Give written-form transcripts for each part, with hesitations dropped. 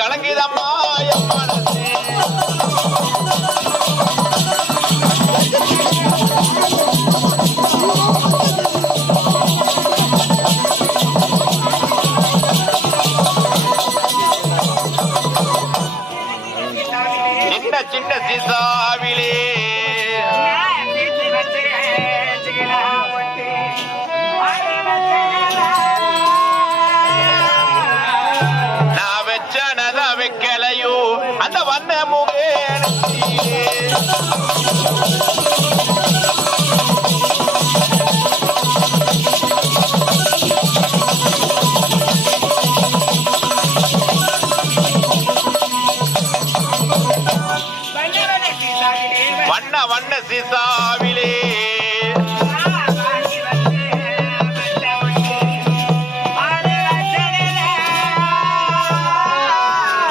கலங்குதம்மா என் மனசே. சின்ன சீசாவிலே நான் வச்சனத வைக்கலையோ அந்த வண்ண முகேனத்திலே வண்ண சீசாவிலே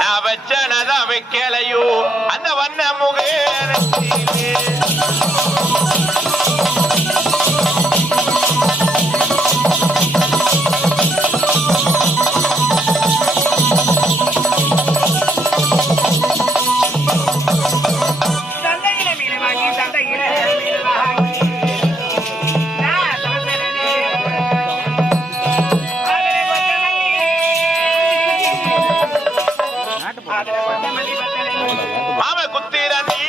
நான் வச்சனத வைக்கலையோ அந்த வண்ண முகேனத்திலே மாம குத்திர நீ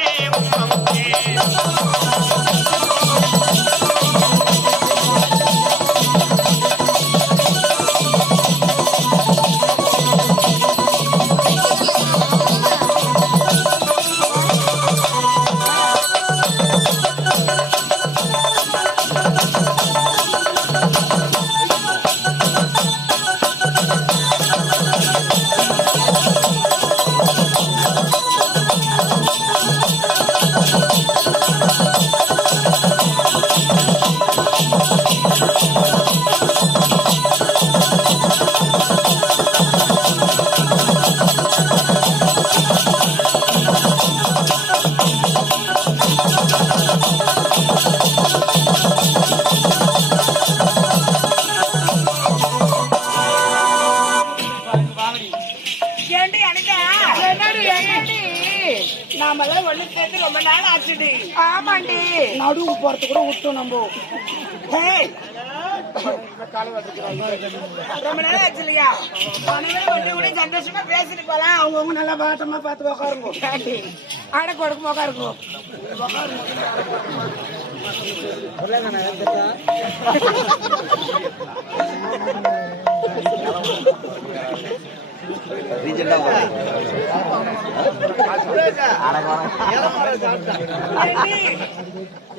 ரொம்ப நாள் ஆச்சுடி. ஆமாண்டி, நடுவு போறது கூட விட்டோம் நம்ம. ரொம்ப நாள் ஆச்சு இல்லையா? கூட சந்தோஷமா பேசிட்டு போலாம். அவங்கவுங்க நல்லா பாட்டமா பார்த்து உக்காருங்க. ஆட கொடுக்கும் உக்காருங்க.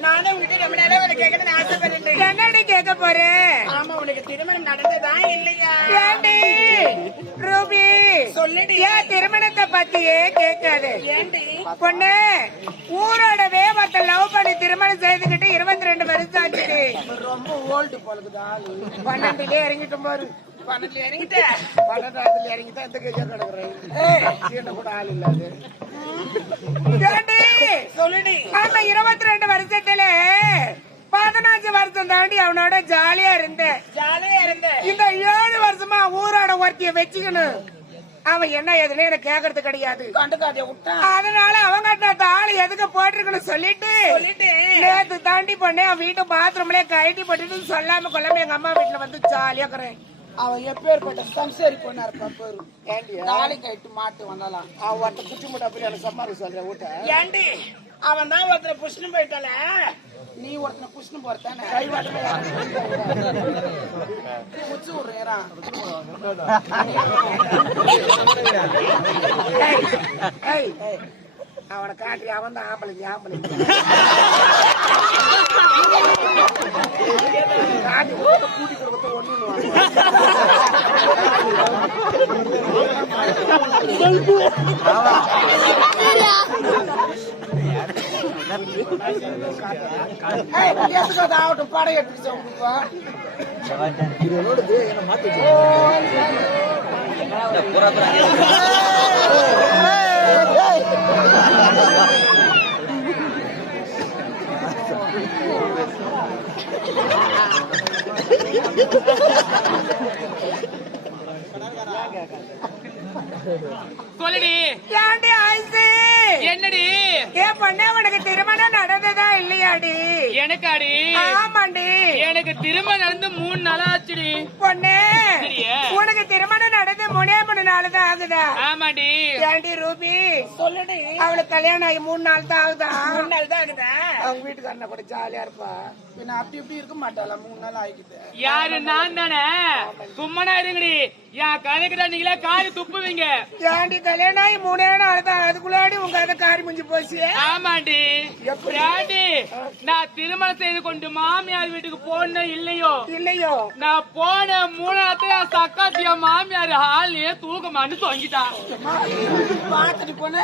நானும் உங்ககிட்ட ரொம்ப நேரம் உனக்கு கேட்கணும்னு ஆசைப்பட்டேன். என்னடி கேட்க போறேன்? ஆமா, உனக்கு திருமணம் நடந்ததா இல்லையா? ஏண்டி ரூபி சொல்லுடி, ஏன் திருமணத்தை பத்தியே கேட்காது? ஏண்டி பொண்ணு, ஊரோடவே மத்த லவ் பண்ணி திருமணம் செய்துகிட்டு 22 வருஷம் ஆச்சு. ரொம்ப ஓல்டு போலக்குதா. 12 இறங்கிட்டும் பாரு. 12 இறங்கிட்ட 12 இறங்கிட்டா எந்த கேஜா கிடக்குறேன் கூட ஆள் இல்லாது. சொல்லுடி. ஆமா, 22 வருஷத்துல 15 வருஷம் தாண்டி அவனோட ஜாலியா இருந்தேன். இந்த 7 வருஷமா ஊரோட ஒருத்திய வச்சுக்கணும். அவன் என்ன எதுன்னு எனக்கு கேக்குறது கிடையாது. அதனால அவங்க தாலி எதுக்கு போட்டிருக்கணும் சொல்லிட்டு நேத்து தாண்டி பொண்ணே அவன் வீட்டு பாத்ரூம்லயே கழட்டி போட்டுட்டு சொல்லாம கொள்ளாம எங்க அம்மா வீட்டுல வந்து ஜாலியா இருக்கிறேன். அவன் எப்பேற்பட்ட சம்சாரி பொண்ணா இருப்பான் பேரு. தாலி கட்டு மாட்டு வந்தாலாம். அவன் ஒருத்த குச்சி முட்டை அப்படி எனக்கு சம்மாரி சொல்றேன் ஊட்ட. ஏண்டி அவன் தான் ஒருத்தனை புஷ்ணு போயிட்டால, நீ ஒருத்தனை புஷ்ணு போறதானே கை குச்சி விடுறேன். அவனை காட்டி அவன் தான் ஆம்பளை ஆம்பளை காட்டி கூட்டி கொடுத்த ஒண்ணு ஆகட்டும். படம் எடுத்து சொல்லுடி. ஏண்டி ஆயிசு என்னடி? ஏன் பொண்ணே உனக்கு திருமணம் நடந்ததா இல்லையாடி? எனக்காடி? ஆமாண்டி. எனக்கு திருமணம் நடந்து 3 நாள் ஆச்சுடி. பொண்ணே சரியா? உனக்கு திருமணம் நடந்து 3 நாள் தான் ஆகுதா? ஆமாடி. ஏண்டி ரூபி சொல்லுடி. அவளுக்கு கல்யாணம் ஆகி 3 நாள் தான் ஆகுதா? 3 நாள் தான் ஆகுதா? அவங்க வீட்டுக்காரன கூட ஜாலியா இருப்பா. பின்ன அப்படி இப்படி இருக்க மாட்டாளா? 3 நாள் ஆகிக்குது. யாரு? நான் தானே. சும்மனா இருங்கடி. என் கதைக்கிட்ட நீங்களே காரி துப்புவீங்க. ஏண்டி கல்யாணம் ஆகி 3 நாள் தான் அதுக்குள்ளாடி உங்க அதை காரி முடிஞ்சு போச்சு. ஆமாண்டி. ஏண்டி நான் திருமணம் செய்து கொண்டு மாமியார் வீட்டுக்கு போன இல்லையோ நான் போன 3 நாளத்துல சக்காத்திய மாமியார் ஹாலியே தூக்கமான்னு தொங்கிட்டான். பாத்துட்டு போன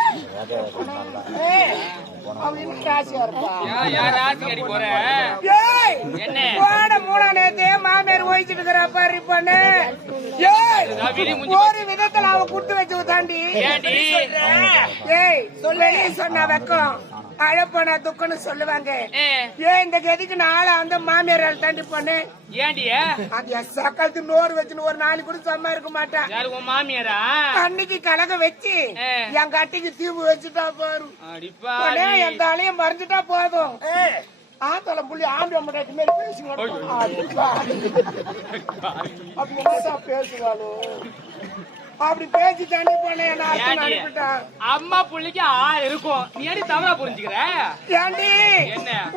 மாமியார் ஓய்ச்சிட்டு இருக்கிற பாரு பொண்ணு. ஒரு விதத்துல அவ குட்டு வச்சு தாண்டி. ஏய் சொல்லி சொன்ன வெக்கம் அழப்போனா துக்கன்னு சொல்லுவாங்க. ஏன் இந்த கதிக்கு நாளை அந்த மாமியார் தாண்டி பொண்ணு. ஏண்டிய அது சக்காலத்து நோறு வச்சுன்னு ஒரு நாளைக்கு கூட சும்மா இருக்க மாட்டேன். மாமியாரா அன்னைக்கு கலக வச்சு என் கட்டிக்கு தீவு வச்சுட்டா பாரு. என் தலையும் மறைஞ்சிட்டா போதும். ஆத்தல புள்ளி ஆம்பளை முன்னாடி மாதிரி பேசுவாளோ அப்படி பேசி தண்ணி போன அம்மா புள்ளிக்கு 6 இருக்கும். நீ ஏடி தவறா புரிஞ்சுக்கிற? ஏண்டி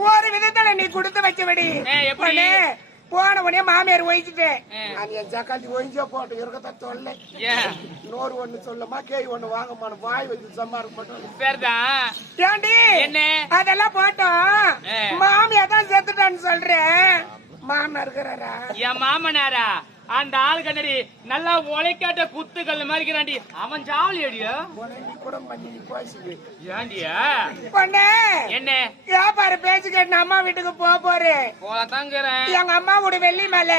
ஒரு விதத்துல நீ கொடுத்து வச்சு விடி. எப்படி போன உடனே மாமியார் ஒழிச்சுட்டு அது என் ஜக்காத்தி ஒழிஞ்சா போட்டு இருக்கத்தான் சொல்ல. இன்னொரு ஒண்ணு சொல்லமா கேய் ஒண்ணு வாங்கமான வாய் வச்சு சம்மா இருக்க மாட்டோம். ஏண்டி அதெல்லாம் போட்டோம் மாமியார் தான் செத்துட்டான்னு சொல்றேன். மாமனார் இருக்கிறாரா? என் மாமனாரா? அந்த ஆளு கண்ணடி நல்லா உழைக்காட்ட குத்துக்கல் மாதிரிக்கிறாண்டி. அவன் ஜாலி அடியா கூட பண்ணி ஏண்டியா பொண்ணு என்ன வியாபார பேச்சு கேட்டு அம்மா வீட்டுக்கு போறேன். எங்க அம்மாவோட வெள்ளி மேல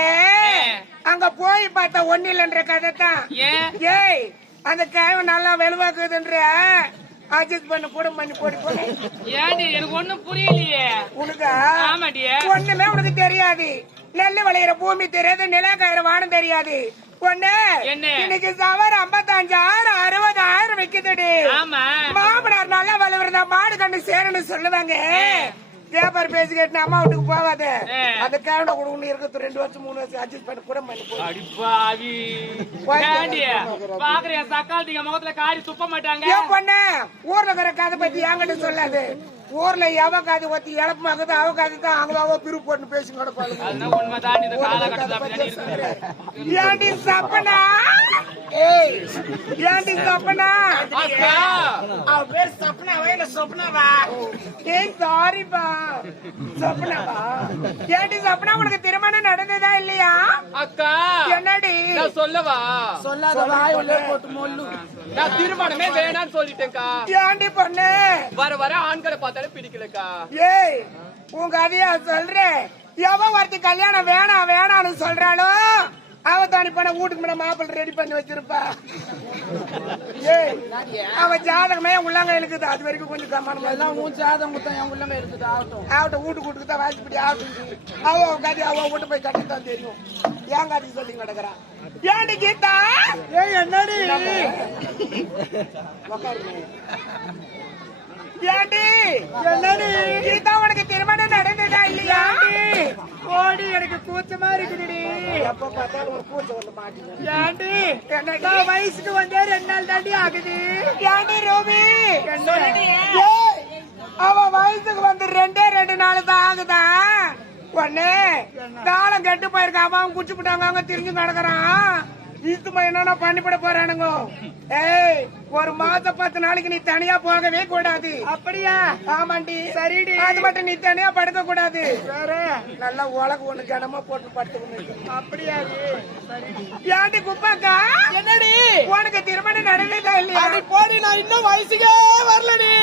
அங்க போய் பார்த்தா ஒண்ணு இல்லைன்ற கதை தான். ஏய் அந்த கேவ நல்லா வெளுவாக்குதுன்ற அட்ஜஸ்ட் பண்ண கூட பண்ணி போட்டு ஏண்டி எனக்கு ஒண்ணும் புரியலையே உனக்கு. ஆமாடியா ஒண்ணுமே உனக்கு தெரியாது. நெல்லு விளையிற பூமி தெரியாது, நிலக்காயிர வானம் தெரியாது. பொண்ணு இன்னைக்கு சவர 55,000 60,000 வைக்குதுடி. மாமனார் நல்லா வலுவுறதா மாடு கண்டு சேரன்னு சொல்லுவாங்க. வியாபார பேசி கேட்டு அம்மா வீட்டுக்கு போவாது. அந்த கேண்ட கூட ஒண்ணு இருக்கு 2 வருஷம் 3 வருஷம் அட்ஜஸ்ட் பண்ணி கூட பாக்குறியா சக்காலத்திங்க முகத்துல காரி துப்ப மாட்டாங்க. ஏன் பொண்ணு ஊர்ல இருக்கிற கதை பத்தி என்கிட்ட சொல்லாது. ஊர்ல எவ காது ஒத்தி இழப்பமாக்குது அவ காது தான் அவங்க பிரிவு போட்டு பேசி கிடப்பாங்க. ஏண்டி சப்பனா? ஏண்டி சப்பனா? அவ பேர் சப்பனாவா இல்ல சொப்னாவா? ஏய் சாரிப்பா சொப்னாவா? ஏண்டி சப்பனா உனக்கு திருமணம் நடந்ததா இல்லையா? அக்கா என்னடி சொல்லவா? சொல்லாத வாய் உள்ள போட்டு மொல்லு. நான் திருமணமே வேணான்னு சொல்லிட்டேன்க்கா. ஏண்டி பொண்ணு வர ஆண்களை பார்த்தாலும் பிடிக்கலக்கா. ஏய் உங்க அதையா சொல்றேன். எவ ஒருத்தி கல்யாணம் வேணாம்னு சொல்றாளோ அவ தானி பண்ண வீட்டுக்கு முன்ன மாப்பிள்ளை ரெடி பண்ணி வச்சிருப்பா. ஏய் அவ ஜாதகமே உள்ளங்க இருக்குது. அது வரைக்கும் கொஞ்சம் கம்மானம் எல்லாம் உன் ஜாதகம் தான் என் உள்ளங்க இருக்குது. ஆகட்டும் வீட்டுக்கு தான் வாசிப்படி ஆகட்டும். அவ கதி அவ வீட்டு போய் கட்டித்தான் தெரியும். ஏன் கதி சொல்லி கிடக்குறான். ஏண்டி கீதா? ஏய் என்னடி ஏண்டி என்னடி கீதா உனக்கு திருமணம் நடந்ததா இல்லையா? ஓடி எனக்கு கூச்சமா இருக்குடி. எப்ப பார்த்தாலும் ஒரு கூச்சம் வந்து மாட்டேங்குது. ஏண்டி என்னடா வயசுக்கு வந்தே 2 நாள் தாண்டி ஆகுது. ஏண்டி ரோபி அவ வயசுக்கு வந்து 2 நாள் தான் ஆகுதா? பொண்ணு காலம் கெட்டு போயிருக்க. அவன் குச்சி போட்டாங்க அவங்க திரிஞ்சு நடக்கிறான். இதுமா என்ன பண்ணிவிட போறானுங்க. ஏய் ஒரு மாசம் 10 நாளைக்கு நீ தனியா போகவே கூடாது. அப்படியா? ஆமாண்டி. சரிடி. அது மட்டும் நீ தனியா படுக்க கூடாது. வேற நல்லா உலக ஒண்ணு கனமா போட்டு படுத்துக்கணும். அப்படியா? ஏண்டி குப்பாக்கா என்னடி உனக்கு திருமணம் நடந்ததா இல்லையா? போடி நான் இன்னும் வயசுக்கே வரலடி.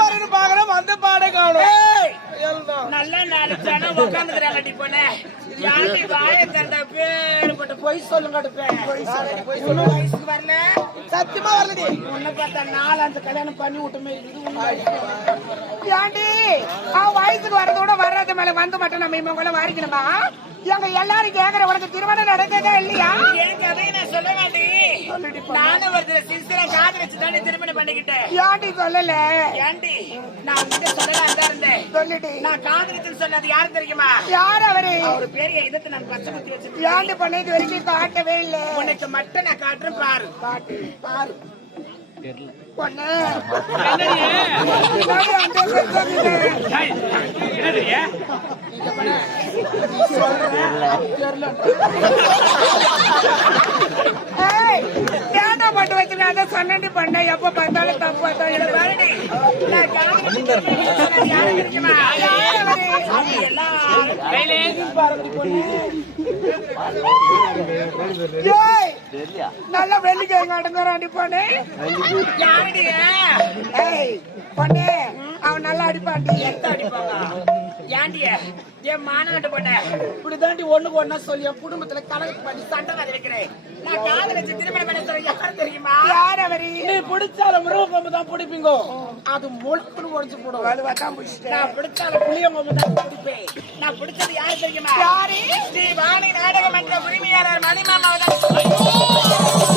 வருன்னு பாக்குறேன் வந்து பாட காணும். நல்ல நாலு ஜனம் உட்காந்துக்கிறாங்கடி போன. யாண்டி வாய தந்த பேரு போட்டு பொய் சொல்லுங்க. வயசுக்கு வரல சத்தியமா வரலடி. உன்னை பார்த்தா 4-5 கல்யாணம் பண்ணி விட்டுமே. ஏண்டி அவன் வயசுக்கு வரதோட வர்றது மேல வந்து மட்டும் நம்ம இவங்க வாரிக்கணுமா? எங்க எல்லாரும் கேக்குற உனக்கு திருமணம் நடந்ததா இல்லையா? என் கதையை நான் சொல்ல மாட்டேன். நானும் ஒருத்தர் சிஸ்டரை காதலிச்சு தானே திருமணம் பண்ணிக்கிட்டேன். ஏன்டி சொல்லல? ஏண்டி நான் உங்ககிட்ட சொல்லலாம் தான் இருந்தேன். சொல்லிட்டு நான் காதலிச்சுன்னு சொன்னது யாரு தெரியுமா? யார் அவரு? ஒரு பெரிய இதத்தை நான் பச்சை குத்தி வச்சிருக்கேன். ஏன்டி பண்ணது வரைக்கும் காட்டவே இல்ல. உனக்கு மட்டும் நான் காட்டுறேன் பாரு. காட்டு பாரு பொண்ணு. என்னடி? நானே அந்த சொல்லுங்க. ஏய், என்னடி? ஏய், ஏன்டா பட்டு வச்சிருக்க? அதை சொன்னடி பண்ண எப்ப பார்த்தாலும் தப்பு பார்த்தாலும் இதை பாருடி. நான் காதலிச்சு திருமணம் சொன்னது யாரு தெரியுமா? அவங்க எல்லாரும் கையிலே ஏய், நல்ல வெள்ளிக்கிழங்கு அடங்குறாண்டி பொண்ணு. யாருடி? ஏய் பொண்ணு, அவன் நல்லா அடிப்பாண்டி. எத்த அடிப்பாங்க? ஏண்டிய என் மாநாட்டு பொண்ண இப்படிதாண்டி ஒண்ணுக்கு ஒன்னா சொல்லி என் குடும்பத்துல கலக்கு பண்ணி சண்டை வந்திருக்கிறேன். நான் காதலிச்சு திருமணம் பண்ண சொல்ல யாரு தெரியுமா? யார் அவரு? நீ பிடிச்சால மிருகம் தான் பிடிப்பீங்க. அது முழுக்குன்னு உடச்சு போடும். வலுவா தான் பிடிச்சிட்டேன். நான் பிடிச்சால புளியங்க தான் பிடிப்பேன். நான் பிடிச்சது யாரு தெரியுமா? யாரு? ஸ்ரீ வாணி நாடக மன்ற உரிமையாளர் மணிமாமாவை தான்.